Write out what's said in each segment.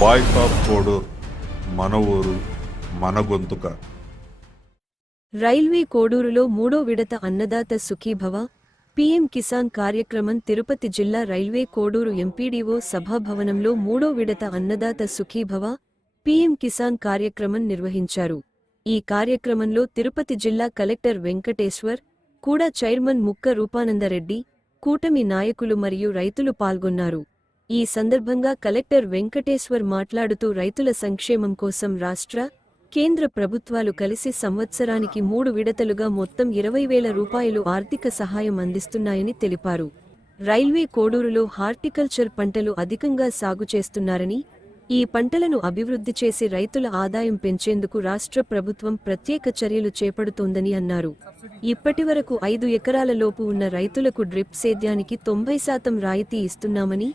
Voice of Kodur, మన ఊరు మన గొంతుక. రైల్వే కోడూరులో మూడో విడత అన్నదాత సుఖీభవ పీఎం కిసాన్ కార్యక్రమం తిరుపతి జిల్లా రైల్వే కోడూరు ఎంపీడీఓ సభాభవనంలో మూడో విడత అన్నదాత సుఖీభవ పీఎం కిసాన్ కార్యక్రమం నిర్వహించారు. ఈ కార్యక్రమంలో తిరుపతి జిల్లా కలెక్టర్ వెంకటేశ్వర్, కూడా చైర్మన్ ముక్క రూపానందరెడ్డి, కూటమి నాయకులు మరియు రైతులు పాల్గొన్నారు. ఈ సందర్భంగా కలెక్టర్ వెంకటేశ్వర్ మాట్లాడుతూ రైతుల సంక్షేమం కోసం రాష్ట్ర, కేంద్ర ప్రభుత్వాలు కలిసి సంవత్సరానికి 3 విడతలుగా మొత్తం 20,000 రూపాయలు ఆర్థిక సహాయం అందిస్తున్నాయని తెలిపారు. రైల్వే కోడూరులో హార్టికల్చర్ పంటలు అధికంగా సాగు చేస్తున్నారని, ఈ పంటలను అభివృద్ధి చేసి రైతుల ఆదాయం పెంచేందుకు రాష్ట్ర ప్రభుత్వం ప్రత్యేక చర్యలు చేపడుతోందని అన్నారు. ఇప్పటివరకు 5 ఎకరాల లోపు ఉన్న రైతులకు డ్రిప్ సేద్యానికి 90% రాయితీ ఇస్తున్నామని,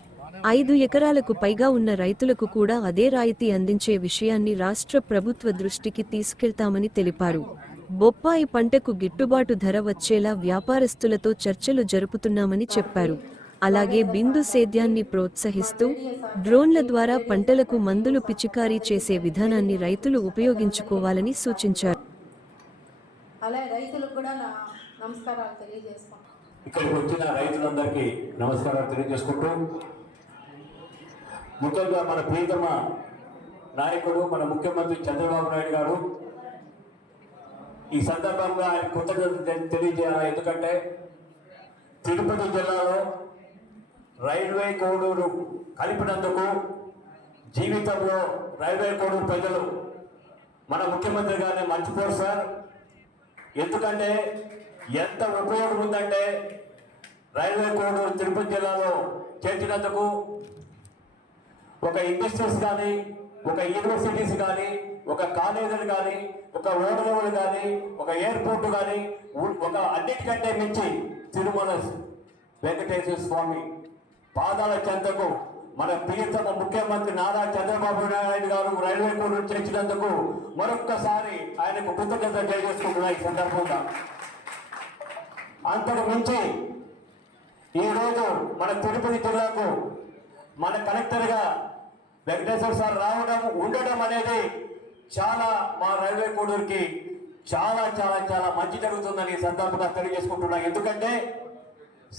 5 ఎకరాలకు పైగా ఉన్న రైతులకు కూడా అదే రాయితీ అందించే విషయాన్ని రాష్ట్ర ప్రభుత్వ దృష్టికి తీసుకెళ్తామని తెలిపారు. బొప్పాయి పంటకు గిట్టుబాటు ధర వచ్చేలా వ్యాపారస్తులతో చర్చలు జరుపుతున్నామని చెప్పారు. అలాగే బిందు సేద్యాన్ని ప్రోత్సహిస్తూ డ్రోన్ల ద్వారా పంటలకు మందులు పిచికారీ చేసే విధానాన్ని రైతులు ఉపయోగించుకోవాలని సూచించారు. ఇక్కడికి వచ్చిన రైతులందరికీ నమస్కారాలు తెలియజేసుకుంటూ, ముఖ్యంగా మన ప్రియతమ నాయకుడు మన ముఖ్యమంత్రి చంద్రబాబు నాయుడు గారు ఈ సందర్భంగా ఆయన కృతజ్ఞతలు తెలియజేయాలి. ఎందుకంటే తిరుపతి జిల్లాలో రైల్వే కోడూరు కలిపినందుకు జీవితంలో రైల్వే కోడూరు ప్రజలు మన ముఖ్యమంత్రి గారిని మర్చిపోరు సార్. ఎందుకంటే ఎంత ఉపయోగం ఉందంటే రైల్వే కోడూరు తిరుపతి జిల్లాలో చేర్చినందుకు ఒక ఇండస్ట్రీస్ కానీ, ఒక యూనివర్సిటీస్ కానీ, ఒక కాలేజీలు కానీ, ఒక ఓడరేవులు కానీ, ఒక ఎయిర్పోర్ట్ కానీ, ఒక అన్నిటికంటే మించి తిరుమల వెంకటేశ్వర స్వామి పాదాల చెంతకు మన ప్రియతమ ముఖ్యమంత్రి నారా చంద్రబాబు నాయుడు గారు రైల్వే కోడూరు చేర్చినందుకు మరొక్కసారి ఆయనకు కృతజ్ఞతలు తెలియజేసుకుంటున్నా. ఈ సందర్భంగా అంతకు మించి ఈరోజు మన తిరుపతి జిల్లాకు మన కలెక్టర్గా వెంకటేశ్వర సార్ రావడం ఉండడం అనేది చాలా మా రైల్వే కోడూరుకి చాలా చాలా చాలా మంచి జరుగుతుందని సందర్భంగా తెలియజేసుకుంటున్నా. ఎందుకంటే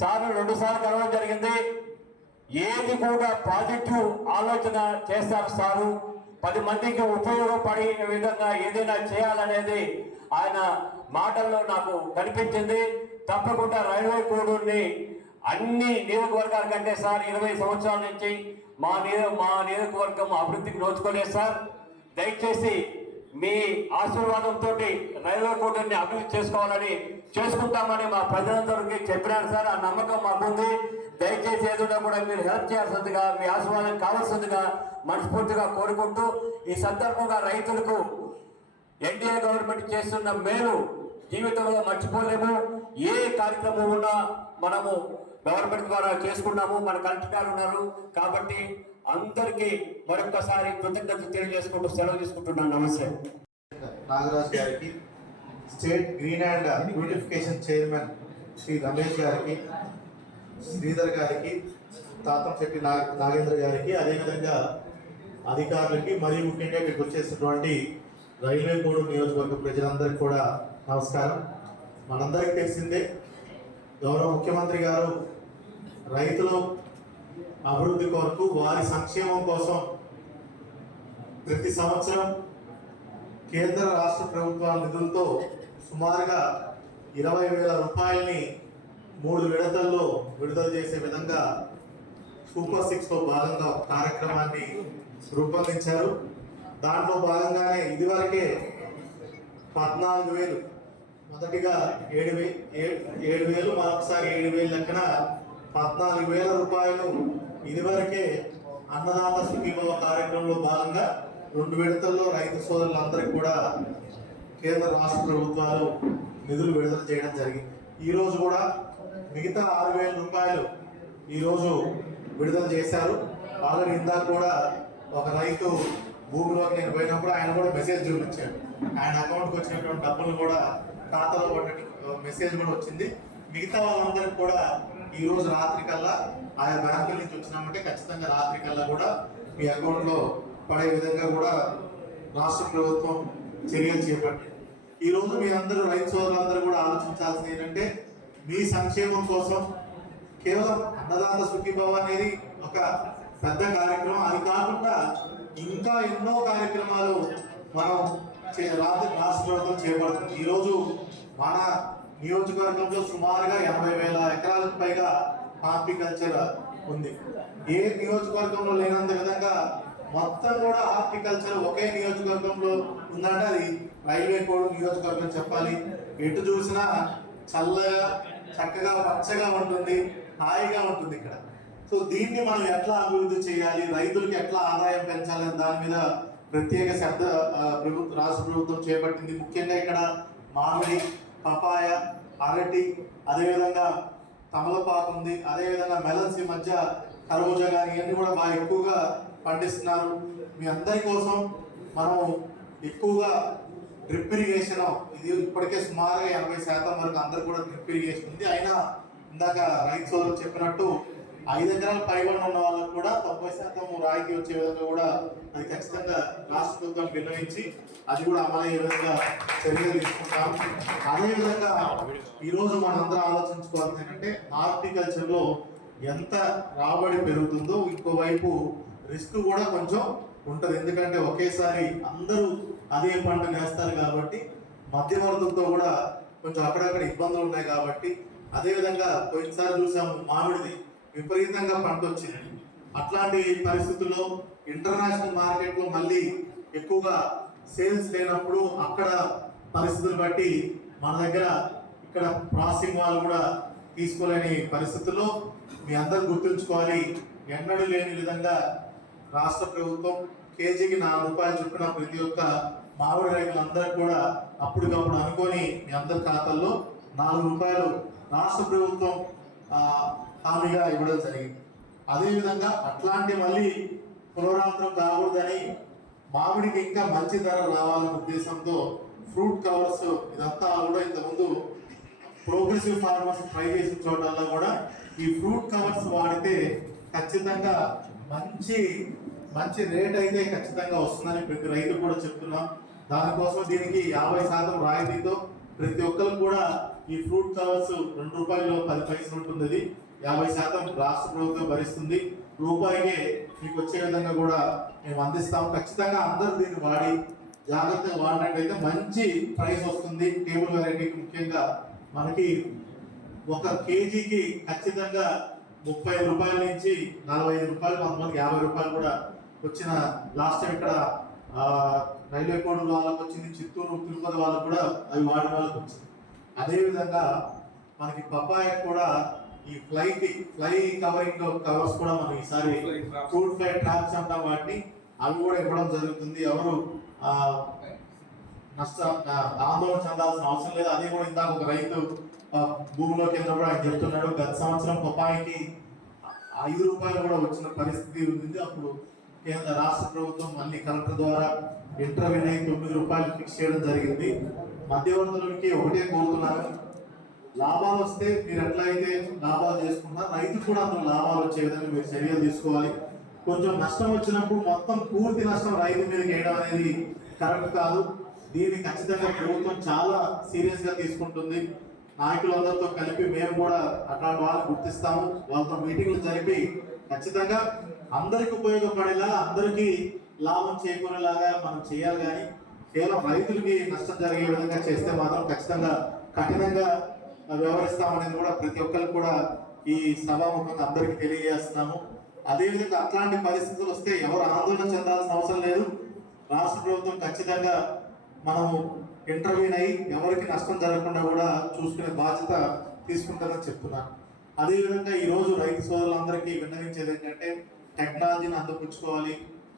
సార్ 2 సార్లు కలవడం జరిగింది. ఏది కూడా పాజిటివ్ ఆలోచన చేస్తారు సారు. 10 మందికి ఉపయోగపడే విధంగా ఏదైనా చేయాలనేది ఆయన మాటల్లో నాకు కనిపించింది. తప్పకుండా రైల్వే కోడూరుని అన్ని నియోజకవర్గాల కంటే సార్ 20 సంవత్సరాల నుంచి మా నియోజకవర్గం అభివృద్ధికి నోచుకోలేదు సార్. దయచేసి మీ ఆశీర్వాదంతో రైల్వే కోడూరుని అభివృద్ధి చేసుకోవాలని చేసుకుంటామని మా ప్రజలందరికీ చెప్పినారు సార్. ఆ నమ్మకం మాకుంది. దయచేసి ఏదైనా కూడా మీరు హెల్ప్ చేయాల్సిందిగా, మీ ఆశీర్వాదం కావాల్సిందిగా మనస్ఫూర్తిగా కోరుకుంటూ, ఈ సందర్భంగా రైతులకు ఎన్డీఏ గవర్నమెంట్ చేస్తున్న మేలు జీవితంలో మర్చిపోలేము. ఏ కార్యక్రమం ఉన్నా మనము గవర్నమెంట్ ద్వారా చేసుకున్నాము. మన కలెక్టర్ గారు ఉన్నారు కాబట్టి అందరికీ మరొకసారి కృతజ్ఞతలు తెలియజేసుకుంటూ సెలవు తీసుకుంటున్నాను. నమస్తే. నాగరాజు గారికి, state green and beautification chairman Shri Ramesh గారికి, శ్రీధర్ గారికి, తాతంశెట్టి నాగేంద్ర గారికి, అదేవిధంగా అధికారులకి, మరియు ముఖ్యంగా ఇక్కడికి వచ్చేసినటువంటి రైల్వే కోడూరు నియోజకవర్గ ప్రజలందరికీ కూడా నమస్కారం. మనందరికీ తెలిసిందే, గౌరవ ముఖ్యమంత్రి గారు రైతుల అభివృద్ధి కొరకు, వారి సంక్షేమం కోసం ప్రతి సంవత్సరం కేంద్ర రాష్ట్ర ప్రభుత్వాల నిధులతో సుమారుగా 20,000 రూపాయలని 3 విడతల్లో విడుదల చేసే విధంగా సూపర్ 6లో భాగంగా కార్యక్రమాన్ని రూపొందించారు. దాంట్లో భాగంగానే ఇదివరకే 14,000, మొదటిగా 7,000, మరొకసారి 7,000 లెక్కన 14,000 రూపాయలు ఇదివరకే అన్నదాత సుఖీభవ కార్యక్రమంలో భాగంగా 2 విడతల్లో రైతు సోదరులందరికీ కూడా కేంద్ర రాష్ట్ర ప్రభుత్వాలు నిధులు విడుదల చేయడం జరిగింది. ఈరోజు కూడా మిగతా 6,000 రూపాయలు ఈరోజు విడుదల చేశారు. ఆల్రెడీ ఇందాక కూడా ఒక రైతు భూమిలోకి నేను పోయినప్పుడు ఆయన కూడా మెసేజ్ చూపించాడు. ఆయన అకౌంట్కి వచ్చినటువంటి డబ్బులు కూడా ఖాతాలో పడినట్టు మెసేజ్ కూడా వచ్చింది. మిగతా వాళ్ళందరికీ కూడా ఈ రోజు రాత్రి కల్లా ఆయా బ్యాంకుల నుంచి వచ్చినామంటే ఖచ్చితంగా రాత్రి కల్లా కూడా మీ అకౌంట్లో పడే విధంగా కూడా రాష్ట్ర ప్రభుత్వం చర్యలు చేపట్టింది. ఈరోజు మీ అందరూ రైతు సోదరులందరూ కూడా ఆలోచించాల్సింది ఏంటంటే మీ సంక్షేమం కోసం కేవలం అన్నదాత సుఖీభవ అనేది ఒక పెద్ద కార్యక్రమం. అది కాకుండా ఇంకా ఎన్నో కార్యక్రమాలు మనం రాష్ట్ర ప్రభుత్వం చేపడుతుంది. ఈరోజు మన నియోజకవర్గంలో సుమారుగా 80,000 ఎకరాలకు పైగా హార్టికల్చర్ ఉంది. ఏ నియోజకవర్గంలో లేనంత విధంగా మొత్తం కూడా హార్టికల్చర్ ఒకే నియోజకవర్గంలో ఉందంటే అది రైల్వే కోడ్ నియోజకవర్గం చెప్పాలి. ఎటు చూసినా చల్లగా చక్కగా పచ్చగా ఉంటుంది, హాయిగా ఉంటుంది ఇక్కడ. సో దీన్ని మనం ఎట్లా అభివృద్ధి చేయాలి, రైతులకు ఎట్లా ఆదాయం పెంచాలని దాని మీద ప్రత్యేక శ్రద్ధ రాష్ట్ర ప్రభుత్వం చేపట్టింది. ముఖ్యంగా ఇక్కడ మామిడి, పపాయ, అరటి, అదేవిధంగా తమలపాకు ఉంది, అదేవిధంగా మెలన్స్ ఈ మధ్య కర్బూజా కానీ ఇవన్నీ కూడా బాగా ఎక్కువగా పండిస్తున్నారు. మీ అందరి కోసం మనం ఎక్కువగా డ్రిప్ ఇరిగేషన్, ఇది ఇప్పటికే సుమారుగా 80% వరకు అందరు కూడా డ్రిప్ ఇరిగేషన్ ఉంది. అయినా ఇందాక రైతు సోదరులు చెప్పినట్టు 5 ఎకరాల పైబడి ఉన్న వాళ్ళకు కూడా 90% రాయితీ వచ్చే విధంగా కూడా అది ఖచ్చితంగా రాష్ట్ర ప్రభుత్వం నిర్ణయించి అది కూడా అమలయ్యే విధంగా చర్యలు తీసుకుంటాం. అదేవిధంగా ఈరోజు మనందరం ఆలోచించుకోవాల్సింది ఏంటంటే హార్టికల్చర్ లో ఎంత రాబడి పెరుగుతుందో ఇంకోవైపు రిస్క్ కూడా కొంచెం ఉంటుంది. ఎందుకంటే ఒకేసారి అందరూ అదే పంట వేస్తారు కాబట్టి మధ్యవర్తులతో కూడా కొంచెం అక్కడక్కడ ఇబ్బందులు ఉన్నాయి కాబట్టి. అదేవిధంగా పోయినసారి చూసాము మామిడిది విపరీతంగా పంట వచ్చింది. అట్లాంటి పరిస్థితుల్లో ఇంటర్నేషనల్ మార్కెట్లో మళ్ళీ ఎక్కువగా సేల్స్ లేనప్పుడు అక్కడ పరిస్థితులు బట్టి మన దగ్గర ఇక్కడ ప్రాసెసింగ్ వాళ్ళు కూడా తీసుకోలేని పరిస్థితుల్లో మీ అందరూ గుర్తుంచుకోవాలి, ఎన్నడూ లేని విధంగా రాష్ట్ర ప్రభుత్వం కేజీకి 4 రూపాయలు చొప్పున ప్రతి ఒక్క మామిడి రైతులందరికీ కూడా అప్పటికప్పుడు అనుకొని మీ అందరి ఖాతాల్లో 4 రూపాయలు రాష్ట్ర ప్రభుత్వం హామీగా ఇవ్వడం జరిగింది. అదేవిధంగా అట్లాంటి మళ్ళీ పునరావృతం కాకూడదని మామిడికి ఇంకా మంచి ధర రావాలనే ఉద్దేశంతో ఫ్రూట్ కవర్స్ ఇదంతా కూడా ఇంతకుముందు ప్రోగ్రెసివ్ ఫార్మర్స్ ట్రై చేసిన చోటల్లో కూడా ఈ ఫ్రూట్ కవర్స్ వాడితే ఖచ్చితంగా మంచి రేట్ అయితే ఖచ్చితంగా వస్తుందని ప్రతి రైతు కూడా చెప్తున్నాం. దానికోసం దీనికి 50% రాయితీతో ప్రతి ఒక్కరు కూడా ఈ ఫ్రూట్ కవర్స్ 2 రూపాయలు 10 పైసలు ఉంటుంది. 50% రాష్ట్ర ప్రభుత్వం భరిస్తుంది. రూపాయికే మీకు వచ్చే విధంగా కూడా మేము అందిస్తాం. ఖచ్చితంగా అందరూ దీన్ని వాడి జాగ్రత్తగా వాడినట్టయితే మంచి ప్రైస్ వస్తుంది. టేబుల్ వెరైటీకి ముఖ్యంగా మనకి 1 కేజీకి ఖచ్చితంగా 35 రూపాయల నుంచి 45 రూపాయలు, కొంతమందికి 50 రూపాయలు కూడా వచ్చిన లాస్ట్ టైం ఇక్కడ రైల్వే కోడ్ వాళ్ళకి వచ్చింది, చిత్తూరు తిరుపతి వాళ్ళకు కూడా అవి వాడిన వాళ్ళకి వచ్చింది. అదేవిధంగా మనకి పపాయ కూడా ఈ ఫ్లై కవరింగ్ కవర్స్ కూడా మనం ఈసారి ఫ్రూట్ ఫ్లై ట్రాప్స్ అంటాం వాటిని, అవి కూడా ఇవ్వడం జరుగుతుంది. ఎవరు ఆందోళన చెందాల్సిన అవసరం లేదు. అది కూడా ఇందాక ఒక రైతు భూమిలో కింద కూడా ఆయన చెప్తున్నాడు, గత సంవత్సరం పపాయికి 5 రూపాయలు కూడా వచ్చిన పరిస్థితి ఉంది. అప్పుడు కేంద్ర రాష్ట్ర ప్రభుత్వం మళ్ళీ కలెక్టర్ ద్వారా ఇంటర్వ్యూని 9 రూపాయలు ఫిక్స్ చేయడం జరిగింది. మధ్యవర్తులకి ఒకటే కోరుతున్నాను, లాభాలు వస్తే మీరు ఎట్లయితే లాభాలు చేసుకున్నా రైతు కూడా అందులో లాభాలు వచ్చే విధంగా మీరు చర్యలు తీసుకోవాలి. కొంచెం నష్టం వచ్చినప్పుడు మొత్తం పూర్తి నష్టం రైతు మీదకి వేయడం అనేది కరెక్ట్ కాదు. దీన్ని ఖచ్చితంగా ప్రభుత్వం చాలా సీరియస్ గా తీసుకుంటుంది. నాయకులందరితో కలిపి మేము కూడా అట్లాంటి వాళ్ళని గుర్తిస్తాము. వాళ్ళతో మీటింగ్లు జరిపి ఖచ్చితంగా అందరికి ఉపయోగపడేలా, అందరికీ లాభం చేకూరేలాగా మనం చేయాలి. కానీ కేవలం రైతులకి నష్టం జరిగే విధంగా చేస్తే మాత్రం ఖచ్చితంగా కఠినంగా వ్యవహరిస్తామనేది కూడా ప్రతి ఒక్కరికి కూడా ఈ సభాముఖంగా అందరికీ తెలియజేస్తున్నాము. అదేవిధంగా అట్లాంటి పరిస్థితులు వస్తే ఎవరు ఆందోళన చెందాల్సిన అవసరం లేదు. రాష్ట్ర ప్రభుత్వం ఖచ్చితంగా మనము ఇంటర్వ్యూన్ అయ్యి ఎవరికి నష్టం జరగకుండా కూడా చూసుకునే బాధ్యత తీసుకుంటారని చెప్తున్నాను. అదేవిధంగా ఈరోజు రైతు సోదరులందరికీ విన్నవించేది ఏంటంటే టెక్నాలజీని అందిపుచ్చుకోవాలి.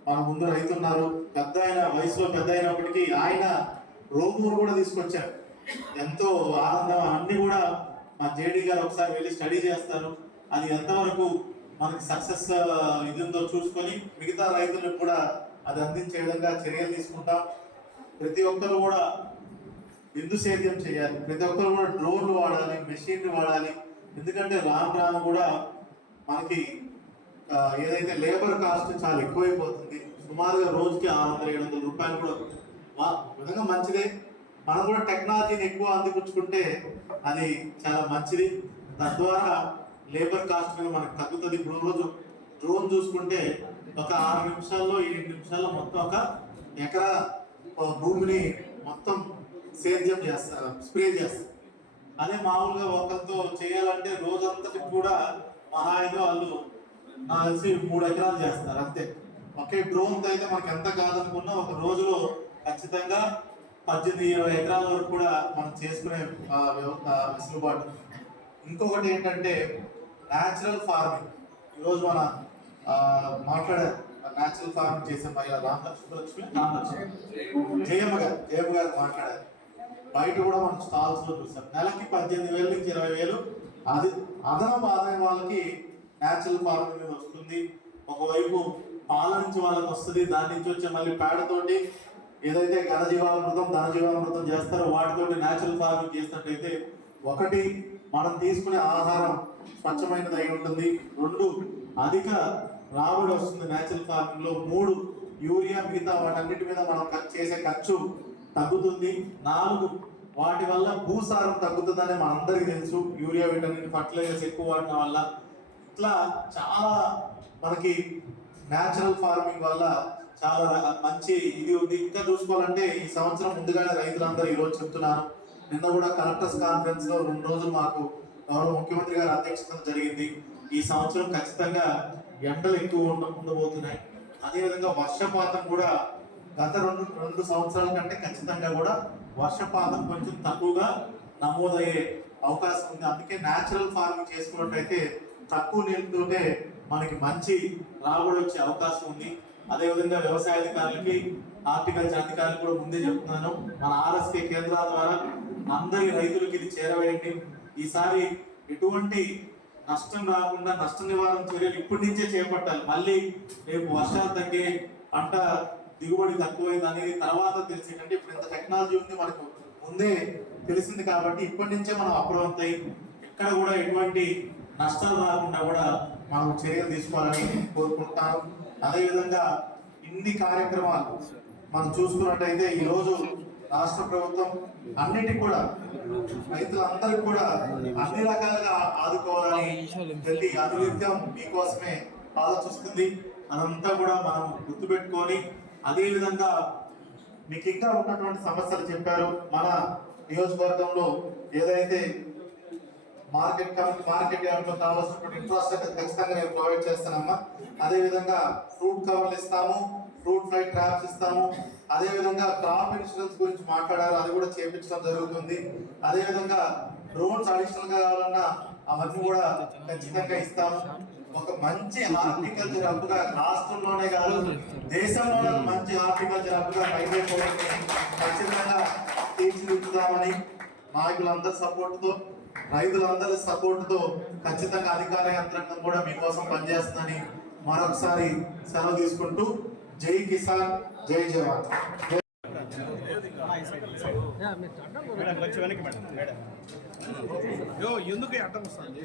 మన ముందు రైతు ఉన్నారు, పెద్ద ఆయన వయసులో పెద్ద అయినప్పటికీ ఆయన రోబోట్ కూడా తీసుకొచ్చారు. ఎంతో ఆనందం. అన్ని కూడా మా జేడీ గారు ఒకసారి వెళ్ళి స్టడీ చేస్తారు. అది ఎంతవరకు మనకి సక్సెస్ ఇది ఉందో చూసుకొని మిగతా రైతులకు కూడా అది అందించే విధంగా చర్యలు తీసుకుంటాం. ప్రతి ఒక్కరు కూడా బిందు సేద్యం చేయాలి. ప్రతి ఒక్కరు కూడా డ్రోన్లు వాడాలి, మెషిన్లు వాడాలి. ఎందుకంటే రాను కూడా మనకి ఏదైతే లేబర్ కాస్ట్ చాలా ఎక్కువైపోతుంది. సుమారుగా రోజుకి 600-700 రూపాయలు కూడా విధంగా మంచిదే. మనం కూడా టెక్నాలజీని ఎక్కువ అందిపుచ్చుకుంటే అది చాలా మంచిది. తద్వారా లేబర్ కాస్ట్ మీద మనకు తగ్గుతుంది. ఇప్పుడు రోజు డ్రోన్ చూసుకుంటే ఒక 6 నిమిషాల్లో 7 నిమిషాల్లో మొత్తం ఒక ఎకరా భూమిని మొత్తం సేద్యం చేస్తారు, స్ప్రే చేస్తారు. అదే మామూలుగా ఒకరితో చేయాలంటే రోజంతటి కూడా మహా అయితే వాళ్ళు నాకు తెలిసి 3 ఎకరాలు చేస్తారు అంతే. ఒకే డ్రోన్తో అయితే మనకి ఎంత కాదనుకున్నా ఒక రోజులో ఖచ్చితంగా 18-20 ఎకరాల వరకు కూడా మనం చేసుకునే వెసులుబాటు. ఇంకొకటి ఏంటంటే న్యాచురల్ ఫార్మింగ్. ఈరోజు మన మాట్లాడారు న్యాచురల్ ఫార్మింగ్ చేసే మహిళ జయమ్మ గారు మాట్లాడారు. బయట కూడా మనం స్టాల్స్ లో చూసాం. నెలకి 18,000 నుంచి 20,000 అది అదనపు ఆదాయం వాళ్ళకి న్యాచురల్ ఫార్మింగ్ మీద వస్తుంది. ఒకవైపు పాల నుంచి వాళ్ళకి వస్తుంది, దాని నుంచి వచ్చే మళ్ళీ పేడతోటి ఏదైతే ఘనజీవామృతం చేస్తారో వాటితోటి న్యాచురల్ ఫార్మింగ్ చేసినట్టయితే ఒకటి మనం తీసుకునే ఆహారం స్వచ్ఛమైనది అయి ఉంటుంది, 2 అధిక రాబడి వస్తుంది న్యాచురల్ ఫార్మింగ్ లో, 3 యూరియా మిగతా వాటన్నిటి మీద మనం చేసే ఖర్చు తగ్గుతుంది, 4 వాటి వల్ల భూసారం తగ్గుతుందని మనందరికీ తెలుసు. యూరియా విటమిన్ ఫర్టిలైజర్స్ ఎక్కువ వాడడం వల్ల ఇట్లా చాలా మనకి న్యాచురల్ ఫార్మింగ్ వల్ల చాలా మంచి ఇది ఉంది. ఇంకా చూసుకోవాలంటే ఈ సంవత్సరం ముందుగానే రైతులందరూ ఈరోజు చెప్తున్నారు. నిన్న కూడా కలెక్టర్స్ కాన్ఫరెన్స్ లో 2 రోజులు మాకు గౌరవ ముఖ్యమంత్రి గారి అధ్యక్షత జరిగింది. ఈ సంవత్సరం ఖచ్చితంగా ఎండలు ఎక్కువ ఉండబోతున్నాయి. అదేవిధంగా వర్షపాతం కూడా గత రెండు సంవత్సరాల కంటే ఖచ్చితంగా కూడా వర్షపాతం కొంచెం తక్కువగా నమోదయ్యే అవకాశం ఉంది. అందుకే న్యాచురల్ ఫార్మింగ్ చేసుకున్నట్టయితే తక్కువ నీళ్ళతోనే మనకి మంచి రాబడి వచ్చే అవకాశం ఉంది. అదేవిధంగా వ్యవసాయ అధికారులకి, హార్టికల్చర్ అధికారులకు కూడా ముందే చెప్తున్నాను, మన ఆర్ఎస్కే కేంద్రాల ద్వారా అందరి రైతులకి ఇది చేరవేయండి. ఈసారి ఎటువంటి నష్టం రాకుండా నష్ట నివారణ చర్యలు ఇప్పటి నుంచే చేపట్టాలి. మళ్ళీ రేపు వర్షాలు తగ్గే పంట దిగుబడి తక్కువైంది అనేది తర్వాత తెలిసిందంటే ఇప్పుడు ఇంత టెక్నాలజీ ఉంది మనకు ముందే తెలిసింది కాబట్టి ఇప్పటి నుంచే మనం అప్రమత్తై ఎక్కడ కూడా ఎటువంటి నష్టాలు రాకుండా కూడా మనం చర్యలు తీసుకోవాలని కోరుకుంటాను. అదేవిధంగా ఇన్ని కార్యక్రమాలు మనం చూసుకున్నట్టయితే ఈరోజు రాష్ట్ర ప్రభుత్వం అన్నిటికీ కూడా రైతులందరికీ కూడా అన్ని రకాలుగా ఆదుకోవాలని ప్రతి అనునిత్యం మీకోసమే ఆలోచిస్తుంది. అదంతా కూడా మనం గుర్తుపెట్టుకొని అదేవిధంగా మీకు ఇంకా ఉన్నటువంటి సమస్యలు చెప్పారు. మన నియోజకవర్గంలో ఏదైతే మార్కెట్ యార్డ్లో కావాల్సినటువంటి ఇన్ఫ్రాస్ట్రక్చర్ ఖచ్చితంగా నేను ప్రొవైడ్ చేస్తానమ్మా. అదేవిధంగా ఫ్రూట్ కవర్లు ఇస్తాము, ఫ్రూట్ ఫ్లై ట్రాప్స్ ఇస్తాము. అదేవిధంగా క్రాప్ ఇన్సూరెన్స్ గురించి మాట్లాడారు, అది కూడా చేపించడం జరుగుతుంది. అదేవిధంగా డ్రోన్స్ అడిషనల్ గా కావాలన్నా అవన్నీ కూడా ఖచ్చితంగా ఇస్తాము. ఒక మంచి హార్టికల్చర్ హబ్గా రాష్ట్రంలోనే కాదు దేశంలోనే మంచి హార్టికల్చర్ హబ్గా రైల్వే కోడని ఖచ్చితంగా తీర్చిదిద్దుతామని నాయకులందరి సపోర్టుతో, రైతులందరి సపోర్టుతో ఖచ్చితంగా అధికార యంత్రాంగం కూడా మీకోసం పనిచేస్తుందని మరొకసారి సెలవు తీసుకుంటూ జై కిసాన్, జై జవాన్. ఎందుకు అడ్డం వస్తుంది?